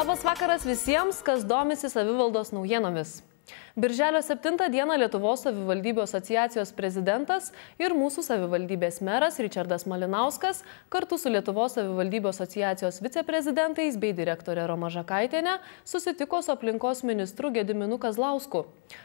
Labas vakaras visiems, kas domisi savivaldos naujienomis. Birželio 7 dieną Lietuvos savivaldybių asociacijos prezidentas ir mūsų savivaldybės meras Ričardas Malinauskas kartu su Lietuvos savivaldybių asociacijos viceprezidentais bei direktorė Roma Žakaitienė susitiko su aplinkos ministru Gediminu Kazlausku.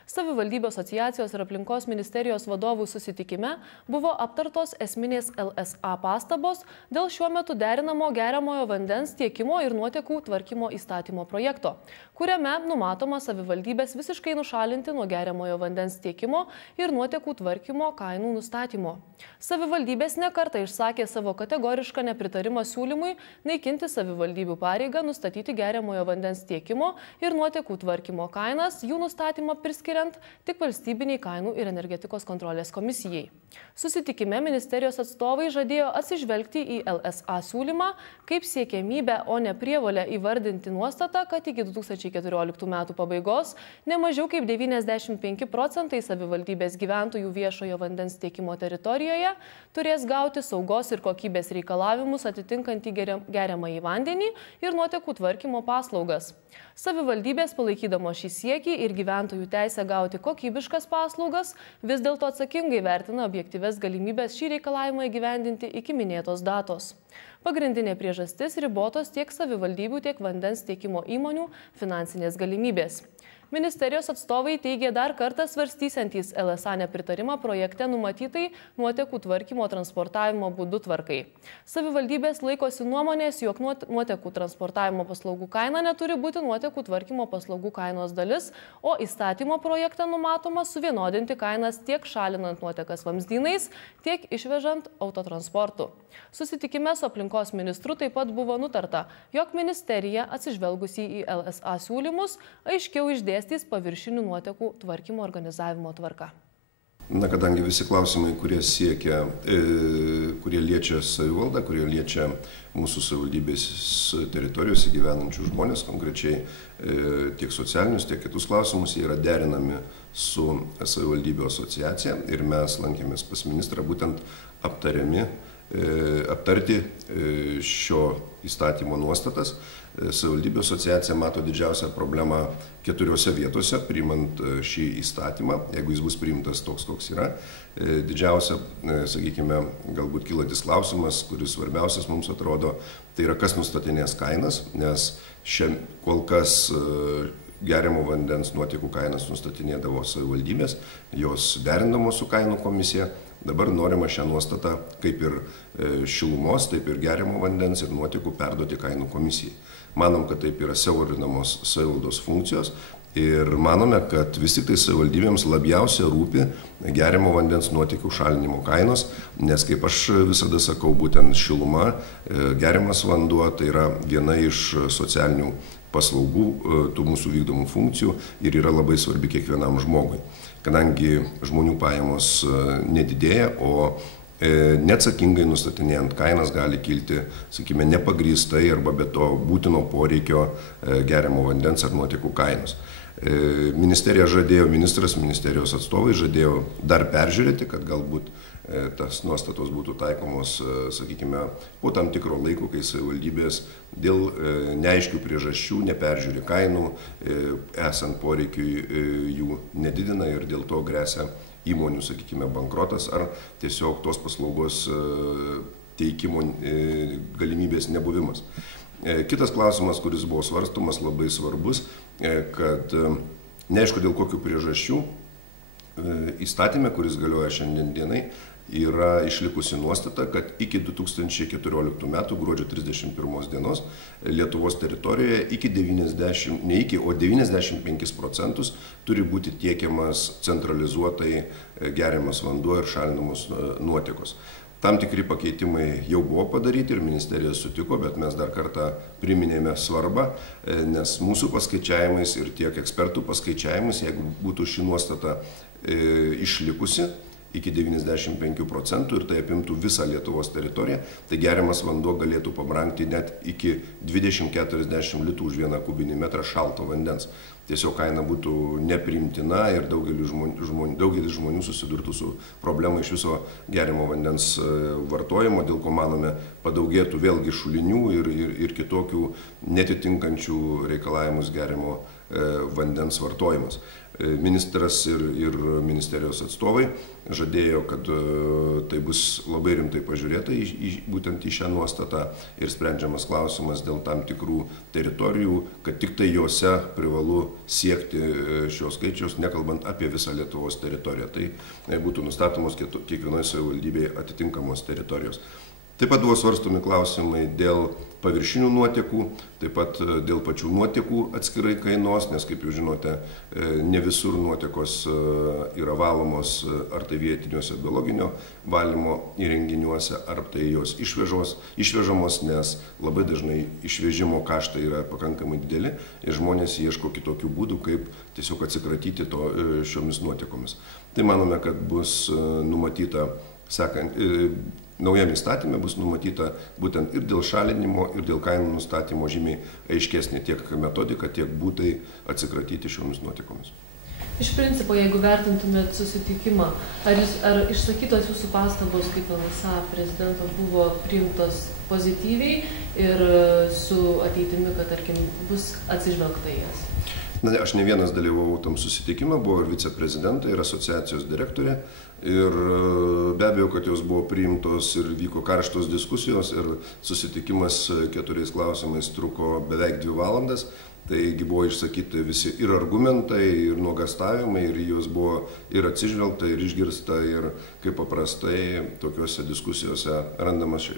Savivaldybių asociacijos ir aplinkos ministerijos vadovų susitikime buvo aptartos esminės LSA pastabos dėl šiuo metu derinamo geriamojo vandens tiekimo ir nuotekų tvarkymo įstatymo projekto, kuriame numatoma savivaldybės visiškai nušalinti nuo geriamojo vandens tiekimo ir nuotekų tvarkymo kainų nustatymo. Savivaldybės nekartą išsakė savo kategorišką nepritarimą siūlymui naikinti savivaldybių pareigą nustatyti geriamojo vandens tiekimo ir nuotekų tvarkymo kainas, jų nustatymą priskiriant tik valstybiniai kainų ir energetikos kontrolės komisijai. Susitikime ministerijos atstovai žadėjo atsižvelgti į LSA siūlymą kaip siekiamybę, o ne prievolę įvardinti nuostatą, kad iki 2014 metų pabaigos ne mažiau kaip 95% savivaldybės gyventojų viešojo vandens tiekimo teritorijoje turės gauti saugos ir kokybės reikalavimus atitinkantį geriamąjį vandenį ir nuotekų tvarkymo paslaugas. Savivaldybės palaikydamos šį siekį ir gyventojų teisę gauti kokybiškas paslaugas vis dėlto atsakingai vertina objektyves galimybės šį reikalavimą įgyvendinti iki minėtos datos. Pagrindinė priežastis ribotos tiek savivaldybių, tiek vandens tiekimo įmonių finansinės galimybės. Ministerijos atstovai teigė dar kartą svarstysiantys LSA nepritarimą projekte numatytai nuotekų tvarkymo transportavimo būdu tvarkai. Savivaldybės laikosi nuomonės, jog nuotekų transportavimo paslaugų kaina neturi būti nuotekų tvarkymo paslaugų kainos dalis, o įstatymo projekte numatoma suvienodinti kainas tiek šalinant nuotekas vamzdynais, tiek išvežant autotransportu. Susitikime su aplinkos ministru taip pat buvo nutarta, jog ministerija atsižvelgusi į LSA siūlymus aiškiau išdėstys paviršinių nuotekų tvarkymo organizavimo tvarką. Kadangi visi klausimai, kurie liečia savivaldą, kurie liečia mūsų savivaldybės teritorijose gyvenančių žmonės, konkrečiai tiek socialinius, tiek kitus klausimus, jie yra derinami su savivaldybių asociacija ir mes lankėmės pas ministrą būtent aptarti šio įstatymo nuostatas. Savivaldybių asociacija mato didžiausią problemą 4 vietose, priimant šį įstatymą, jeigu jis bus priimtas toks, koks yra. Didžiausia, sakykime, galbūt kylantis klausimas, kuris svarbiausias mums atrodo, tai yra kas nustatinės kainas, nes kol kas geriamo vandens nuotekų kainas nustatinėdavo savivaldybės, jos derindamos su kainų komisija. Dabar norima šią nuostatą, kaip ir šilumos, taip ir geriamo vandens ir nuotekų perduoti kainų komisijai. Manom, kad taip yra siaurinamos savivaldos funkcijos ir manome, kad vis tik tai savivaldybėms labiausiai rūpi geriamo vandens nuotekų šalinimo kainos, nes kaip aš visada sakau, būtent šiluma, geriamas vanduo tai yra viena iš socialinių paslaugų, tų mūsų vykdomų funkcijų ir yra labai svarbi kiekvienam žmogui. Kadangi žmonių pajamos nedidėja, o neatsakingai nustatinėjant kainas gali kilti, sakykime, nepagrįstai arba be to būtino poreikio geriamo vandens ar nuotekų kainos. Ministerija žadėjo, ministerijos atstovai žadėjo dar peržiūrėti, kad galbūt tas nuostatos būtų taikomos, sakykime, po tam tikro laiko, kai savivaldybės dėl neaiškių priežasčių neperžiūri kainų, esant poreikiui jų nedidina ir dėl to gresia įmonių, sakykime, bankrotas ar tiesiog tos paslaugos teikimo galimybės nebuvimas. Kitas klausimas, kuris buvo svarstomas, labai svarbus, kad neaišku dėl kokių priežasčių įstatyme, kuris galioja šiandien dienai, yra išlikusi nuostata, kad iki 2014 metų gruodžio 31 dienos Lietuvos teritorijoje o 95% turi būti tiekiamas centralizuotai geriamas vanduo ir šalinamos nuotekos. Tam tikri pakeitimai jau buvo padaryti ir ministerija sutiko, bet mes dar kartą priminėme svarbą, nes mūsų paskaičiavimais ir tiek ekspertų paskaičiavimais, jeigu būtų ši nuostata išlikusi iki 95% ir tai apimtų visą Lietuvos teritoriją, tai geriamas vanduo galėtų pabrangti net iki 20-40 litų už 1 kubinį metrą šalto vandens. Tiesiog kaina būtų nepriimtina ir daugelis žmonių susidurtų su problema iš viso geriamo vandens vartojimo, dėl ko manome padaugėtų vėlgi šulinių ir kitokių netitinkančių reikalavimus geriamo vandens vartojimas. Ministras ir ministerijos atstovai žadėjo, kad tai bus labai rimtai pažiūrėta būtent į šią nuostatą ir sprendžiamas klausimas dėl tam tikrų teritorijų, kad tik tai juose privalu siekti šios skaičiaus, nekalbant apie visą Lietuvos teritoriją. Tai būtų nustatomos kiekvienoje savivaldybėje atitinkamos teritorijos. Taip pat buvo svarstomi klausimai dėl paviršinių nuotekų, taip pat dėl pačių nuotekų atskirai kainos, nes, kaip jūs žinote, ne visur nuotekos yra valomos ar tai vietiniuose biologinio valymo įrenginiuose, ar tai jos išvežamos, nes labai dažnai išvežimo kaštai yra pakankamai dideli ir žmonės ieško kitokių būdų, kaip tiesiog atsikratyti šiomis nuotekomis. Tai manome, kad bus numatyta, naujame įstatyme bus numatyta būtent ir dėl šalinimo, ir dėl kainų nustatymo žymiai aiškesnė tiek metodika, tiek būdai atsikratyti šiomis nuotekomis. Iš principo, jeigu vertintumėt susitikimą, ar išsakytos jūsų pastabos kaip LSA prezidento buvo priimtos pozityviai ir su ateitimi, kad, tarkim, bus atsižvelgta į jas? Aš ne vienas dalyvavau tam susitikimą, buvo ir viceprezidentai, ir asociacijos direktorė. Ir be abejo, kad jos buvo priimtos ir vyko karštos diskusijos ir susitikimas 4 klausimais truko beveik 2 valandas. Taigi buvo išsakyti visi ir argumentai, ir nuogąstavimai, ir jos buvo ir atsižvelgta, ir išgirsta, ir kaip paprastai tokiuose diskusijose randamas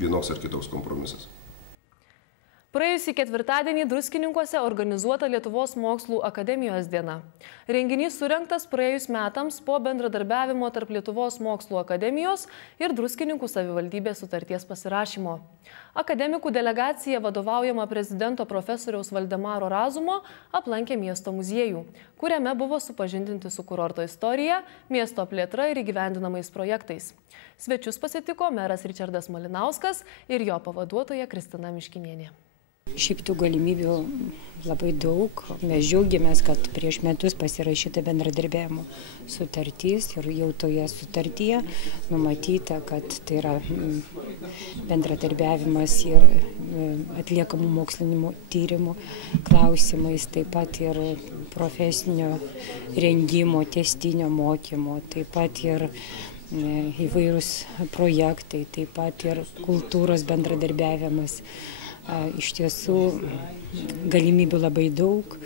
vienoks ar kitoks kompromisas. Praėjusį ketvirtadienį Druskininkuose organizuota Lietuvos mokslų akademijos diena. Renginys surengtas praėjus metams po bendradarbiavimo tarp Lietuvos mokslų akademijos ir Druskininkų savivaldybės sutarties pasirašymo. Akademikų delegacija vadovaujama prezidento profesoriaus Valdemaro Razumo aplankė miesto muziejų, kuriame buvo supažindinti su kurorto istorija, miesto plėtra ir įgyvendinamais projektais. Svečius pasitiko meras Ričardas Malinauskas ir jo pavaduotoja Kristina Miškinienė. Šiaip tų galimybių labai daug. Mes džiaugiamės, kad prieš metus pasirašyta bendradarbiavimo sutartis ir jau toje sutartyje numatyta, kad tai yra bendradarbiavimas ir atliekamų mokslinimų tyrimų klausimais, taip pat ir profesinio rengimo, tęstinio mokymo, taip pat ir įvairūs projektai, taip pat ir kultūros bendradarbiavimas. Iš tiesų galimybių labai daug,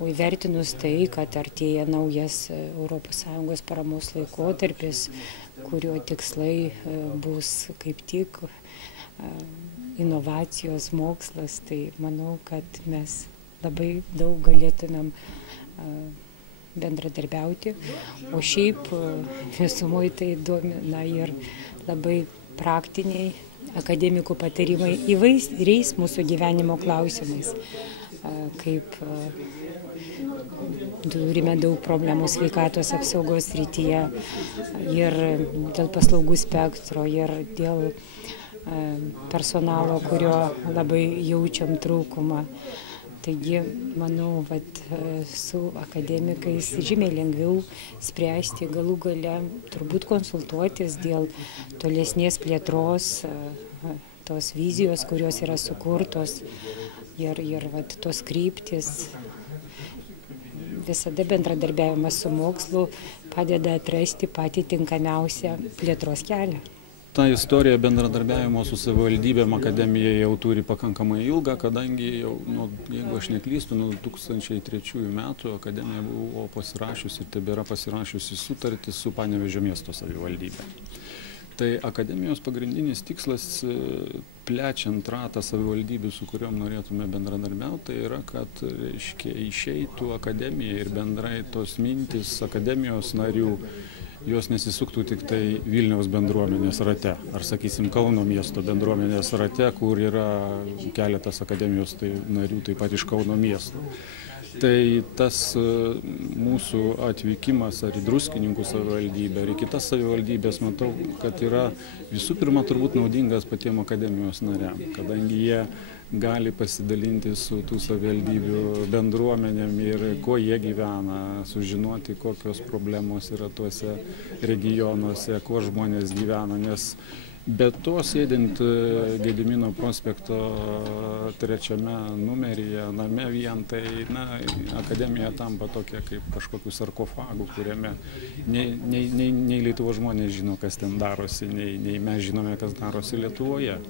o įvertinus tai, kad artėja naujas ES paramos laikotarpis, kurio tikslai bus kaip tik inovacijos, mokslas, tai manau, kad mes labai daug galėtumėm bendradarbiauti, o šiaip visumoje tai domina ir labai praktiniai akademikų patarimai įvairiais mūsų gyvenimo klausimais, kaip turime daug problemų sveikatos apsaugos srityje ir dėl paslaugų spektro, ir dėl personalo, kurio labai jaučiam trūkumą. Taigi, manau, su akademikais žymiai lengviau spręsti, galų gale turbūt konsultuotis dėl tolesnės plėtros, tos vizijos, kurios yra sukurtos ir tos kryptis. Visada bendradarbiavimas su mokslu padeda atrasti patį tinkamiausią plėtros kelią. Ta istorija bendradarbiavimo su savivaldybėm akademija jau turi pakankamai ilgą, kadangi jau, jeigu aš neklystu, nuo 2003 metų akademija buvo pasirašiusi ir tebėra pasirašiusi sutartį su Panevėžio miesto savivaldybė. Tai akademijos pagrindinis tikslas, plečiant ratą savivaldybių, su kuriuom norėtume bendradarbiauti, tai yra, kad išeitų akademija ir bendrai tos mintis akademijos narių, jos nesisuktų tik tai Vilniaus bendruomenės rate, ar sakysim Kauno miesto bendruomenės rate, kur yra keletas akademijos narių taip pat iš Kauno miesto. Tai tas mūsų atvykimas ar į Druskininkų savivaldybę, ar į kitas savivaldybės, matau, kad yra visų pirma turbūt naudingas patiem akademijos nariam, kadangi jie gali pasidalinti su tų savivaldybių bendruomenėm ir kuo jie gyvena, sužinoti, kokios problemos yra tuose regionuose, kuo žmonės gyvena, nes be to sėdint Gedimino prospekto 3 numeryje, name vien, tai akademija tampa tokia kaip kažkokių sarkofagų, kuriame nei Lietuvos žmonės žino, kas ten darosi, nei mes žinome, kas darosi Lietuvoje.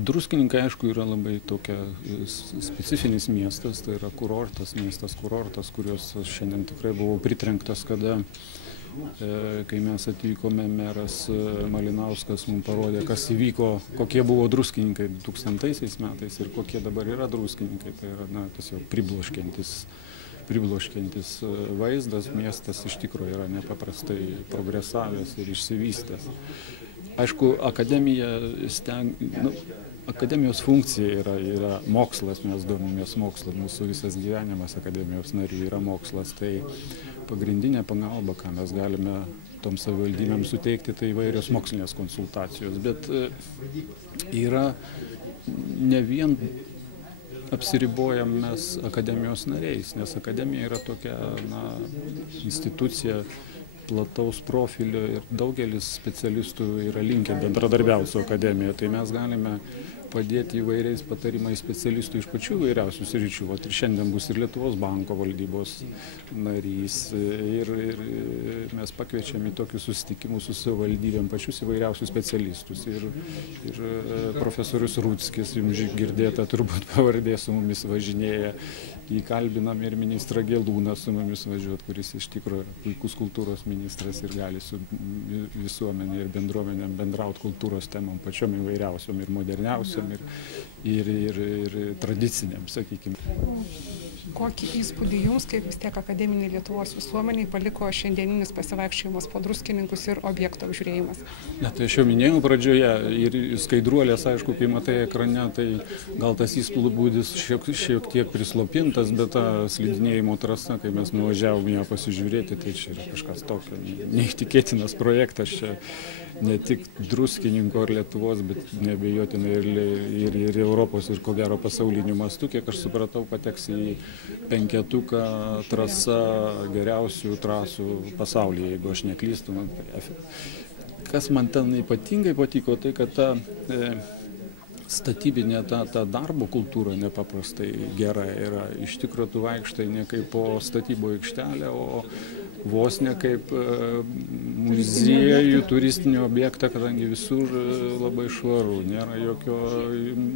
Druskininkai, aišku, yra labai tokia specifinis miestas, tai yra kurortas, miestas kurortas, kurios šiandien tikrai buvau pritrenktas, kada, kai mes atvykome, meras Malinauskas mums parodė, kas įvyko, kokie buvo druskininkai 2000 metais ir kokie dabar yra druskininkai. Tai yra tiesiog pribloškiantis vaizdas, miestas iš tikrųjų yra nepaprastai progresavęs ir išsivystęs. Aišku, akademijos funkcija yra mokslas, mes domimės mokslu, mūsų visas gyvenimas akademijos narių yra mokslas, tai pagrindinė pagalba, ką mes galime tom savivaldybėms suteikti, tai įvairios mokslinės konsultacijos, bet yra ne vien apsiribojam mes akademijos nariais, nes akademija yra tokia institucija plataus profilio ir daugelis specialistų yra linkę bendradarbiauti su akademija, tai mes galime padėti įvairiais patarimais specialistų iš pačių įvairiausių sričių. Ir šiandien bus ir Lietuvos banko valdybos narys ir mes pakviečiame į tokius susitikimus su savivaldybėm pačius įvairiausius specialistus. Ir profesorius Rutskis, jums girdėta turbūt pavardė, su mumis važinėja. Įkalbinam ir ministrą Gelūną su mumis važiuoti, kuris iš tikrųjų yra puikus kultūros ministras ir gali su visuomenė ir bendruomenėm bendrauti kultūros temom pačiom įvairiausiom ir moderniausiom ir tradiciniam, sakykime. Kokį įspūdį jums, kaip vis tiek akademiniai Lietuvos visuomeniai, paliko šiandieninis pasivaikščiojimas po Druskininkus ir objekto apžiūrėjimas? Tai aš jau minėjau pradžioje ir skaidruolės, aišku, kai matai ekrane, tai gal tas įspūdis šiek tiek prislopintas, bet ta slidinėjimo trasa, kai mes nuvažiavome ją pasižiūrėti, tai čia yra kažkas tokio neįtikėtinas projektas, čia ne tik Druskininkų ar Lietuvos, bet neabejotinai ir Europos ir ko gero pasauliniu mastu, kiek aš supratau, pateks į 5 trasa geriausių trasų pasaulyje, jeigu aš neklystu. Kas man ten ypatingai patiko, tai kad ta statybinė, ta darbo kultūra nepaprastai gera yra. Iš tikrųjų, tu vaikštai ne kaip po statybo aikštelę, o vos ne kaip muziejų, turistinį objektą, kadangi visur labai švaru, nėra jokio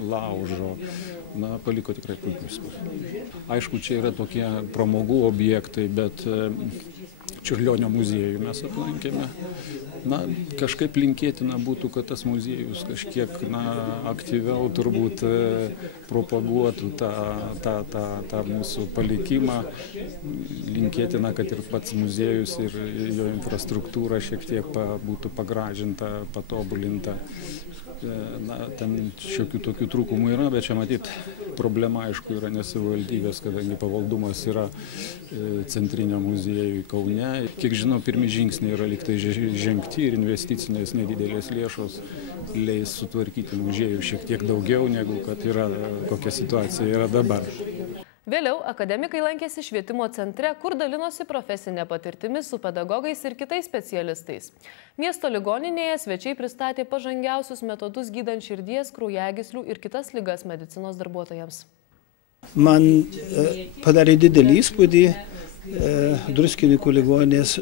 laužo. Paliko tikrai puikus. Aišku, čia yra tokie pramogų objektai, bet Čiurlionio muziejų mes aplankėme. Kažkaip linkėtina būtų, kad tas muziejus kažkiek aktyviau turbūt propaguotų tą mūsų palikimą. Linkėtina, kad ir pats muziejus ir jo infrastruktūra šiek tiek būtų pagražinta, patobulinta. Ten šiokių tokių trūkumų yra, bet čia matyt problema, aišku, yra nesavivaldybės, kadangi pavaldumas yra Centrinio muziejų Kaune. Kiek žinau, pirmi žingsniai yra lyg tai žengti ir investicinės nedidelės lėšos leis sutvarkyti muziejų šiek tiek daugiau, negu kad yra, kokia situacija yra dabar. Vėliau akademikai lankėsi švietimo centre, kur dalinosi profesinė patirtimi su pedagogais ir kitais specialistais. Miesto ligoninėje svečiai pristatė pažangiausius metodus gydant širdies, kraujagyslių ir kitas ligas medicinos darbuotojams. Man padarė didelį įspūdį Druskininkų ligoninės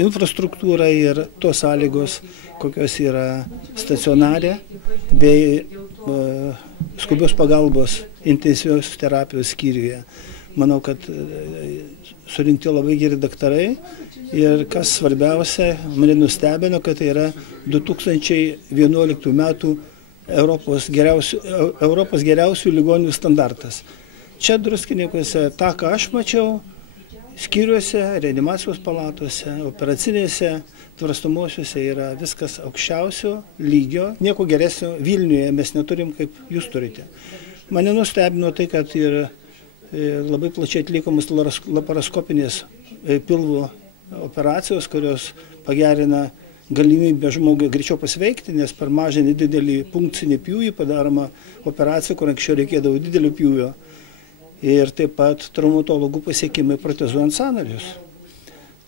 infrastruktūra ir tos sąlygos, kokios yra stacionare bei skubios pagalbos intensyvios terapijos skyriuje. Manau, kad surinkti labai geri daktarai ir kas svarbiausia, mane nustebino, kad tai yra 2011 metų Europos geriausių ligoninių standartas. Čia Druskininkuose tą, ką aš mačiau, skyriuose, reanimacijos palatose, operacinėse, tvarstomosiuose yra viskas aukščiausio lygio. Nieko geresnio Vilniuje mes neturim, kaip jūs turite. Mane nustebino tai, kad ir labai plačiai atlikomos laparoskopinės pilvo operacijos, kurios pagerina galimybę žmogui greičiau pasveikti, nes per mažą nedidelį punkcinį pjūvį padaroma operacija, kur anksčiau reikėdavo didelio pjūvio. Ir taip pat traumatologų pasiekimai protezuojant sąnarius.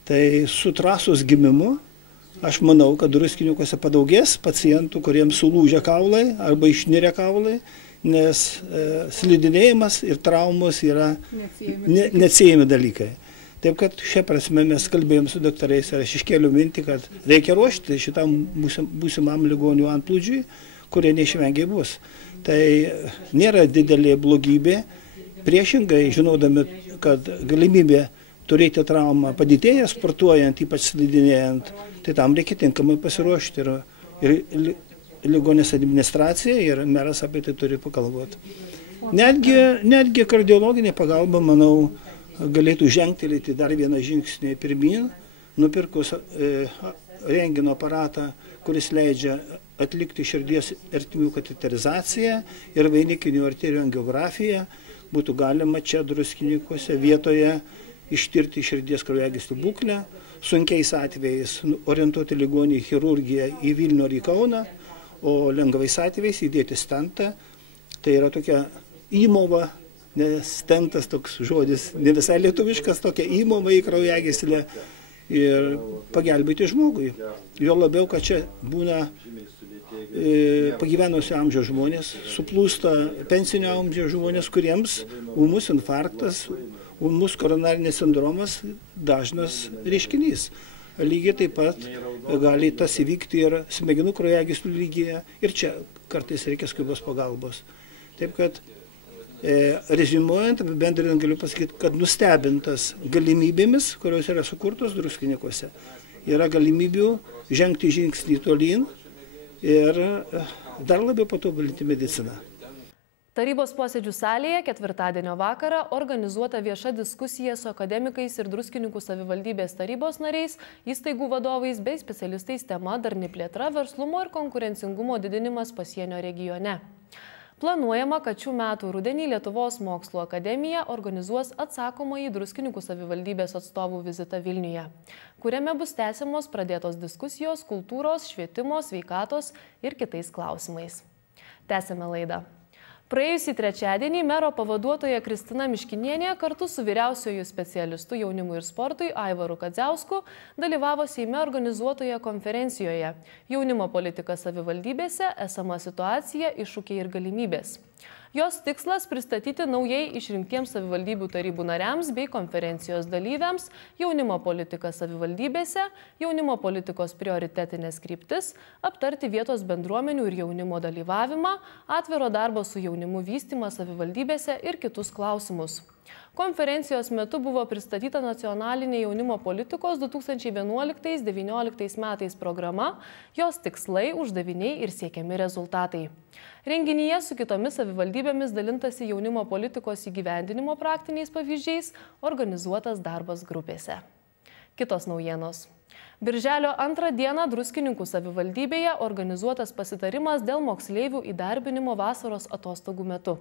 Tai su trasos gimimu aš manau, kad Druskininkuose padaugės pacientų, kuriems sulūžę kaulai arba išnirę kaulai, nes slidinėjimas ir traumos yra neatsiejami dalykai. Taip kad šią prasme mes kalbėjom su daktarais ir aš iškėliau mintį, kad reikia ruošti šitam būsimam ligonių antplūdžiui, kurie neišvengiai bus. Tai nėra didelė blogybė, priešingai žinodami, kad galimybė turėti traumą padidėja sportuojant, ypač slidinėjant, tai tam reikia tinkamai pasiruošti ir ligonės administracija ir meras apie tai turi pagalvoti. Netgi kardiologinė pagalba, manau, galėtų žengtelėti dar vieną žingsnį pirmyn, nupirkus rentgeno aparatą, kuris leidžia atlikti širdies ertmių kateterizaciją ir vainikinių arterijų angiografiją, būtų galima čia Druskininkuose vietoje ištirti širdies kraujagyslių būklę, sunkiais atvejais orientuoti ligonį į chirurgiją į Vilnių ar į Kauną, o lengvais atvejais įdėti stentą. Tai yra tokia įmova, nes stentas toks žodis, ne visai lietuviškas, tokia įmoma į kraujagyslę ir pagelbėti žmogui. Jo labiau, kad čia būna pagyvenusio amžiaus žmonės, suplūsta pensinio amžiaus žmonės, kuriems ūmus infarktas, ūmus koronarinis sindromas dažnas reiškinys. Lygiai taip pat gali tas įvykti ir smegenų kraujagyslių lygyje ir čia kartais reikia skubios pagalbos. Taip kad reziumuojant, apibendrinant galiu pasakyti, kad nustebintas galimybėmis, kurios yra sukurtos Druskininkuose, yra galimybių žengti žingsnį tolyn ir dar labiau patobulinti mediciną. Tarybos posėdžių salėje ketvirtadienio vakarą organizuota vieša diskusija su akademikais ir Druskininkų savivaldybės tarybos nariais, įstaigų vadovais bei specialistais tema darni plėtra, verslumo ir konkurencingumo didinimas pasienio regione. Planuojama, kad šių metų rudenį Lietuvos mokslo akademija organizuos atsakomąjį Druskininkų savivaldybės atstovų vizitą Vilniuje, kuriame bus tęsiamos pradėtos diskusijos kultūros, švietimo, sveikatos ir kitais klausimais. Tęsiame laidą. Praėjusį trečiadienį mero pavaduotoja Kristina Miškinienė kartu su vyriausiuoju specialistu jaunimui ir sportui Aivaru Kadziausku dalyvavo Seime organizuotoje konferencijoje Jaunimo politika savivaldybėse, esama situacija, iššūkiai ir galimybės. Jos tikslas pristatyti naujai išrinktiems savivaldybių tarybų nariams bei konferencijos dalyviams jaunimo politiką savivaldybėse, jaunimo politikos prioritetinės kryptis, aptarti vietos bendruomenių ir jaunimo dalyvavimą, atviro darbo su jaunimu vystymą savivaldybėse ir kitus klausimus. Konferencijos metu buvo pristatyta nacionalinė jaunimo politikos 2011-2019 metais programa, jos tikslai, uždaviniai ir siekiami rezultatai. Renginyje su kitomis savivaldybėmis dalintasi jaunimo politikos įgyvendinimo praktiniais pavyzdžiais, organizuotas darbas grupėse. Kitos naujienos. Birželio 2 dieną Druskininkų savivaldybėje organizuotas pasitarimas dėl moksleivių įdarbinimo vasaros atostogų metu.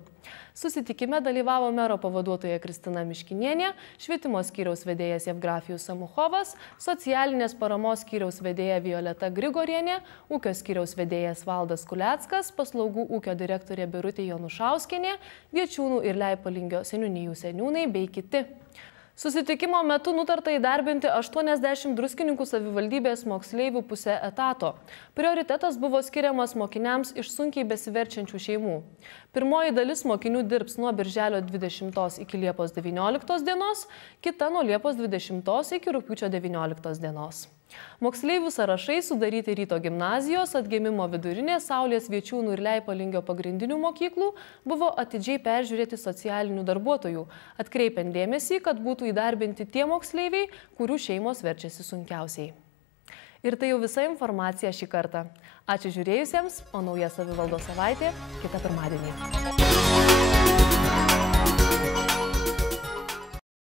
Susitikime dalyvavo mero pavaduotoja Kristina Miškinienė, švietimo skyriaus vedėjas Jevgrafijus Samuchovas, socialinės paramos skyriaus vedėja Violeta Grigorienė, ūkio skyriaus vedėjas Valdas Kuleckas, paslaugų ūkio direktorė Birutė Jonušauskienė, Viečiūnų ir Leipalingio seniūnijų seniūnai bei kiti. Susitikimo metu nutarta įdarbinti 80 Druskininkų savivaldybės moksleivių pusę etato. Prioritetas buvo skiriamas mokiniams iš sunkiai besiverčiančių šeimų. Pirmoji dalis mokinių dirbs nuo birželio 20 iki Liepos 19 dienos, kita nuo Liepos 20 iki rugpjūčio 19 dienos. Moksleivių sąrašai sudaryti Ryto gimnazijos, Atgimimo vidurinės, Saulės, Viečiūnų ir Leipalingio pagrindinių mokyklų buvo atidžiai peržiūrėti socialinių darbuotojų, atkreipiant dėmesį, kad būtų įdarbinti tie moksleiviai, kurių šeimos verčiasi sunkiausiai. Ir tai jau visa informacija šį kartą. Ačiū žiūrėjusiems, o nauja savivaldos savaitė kitą pirmadienį.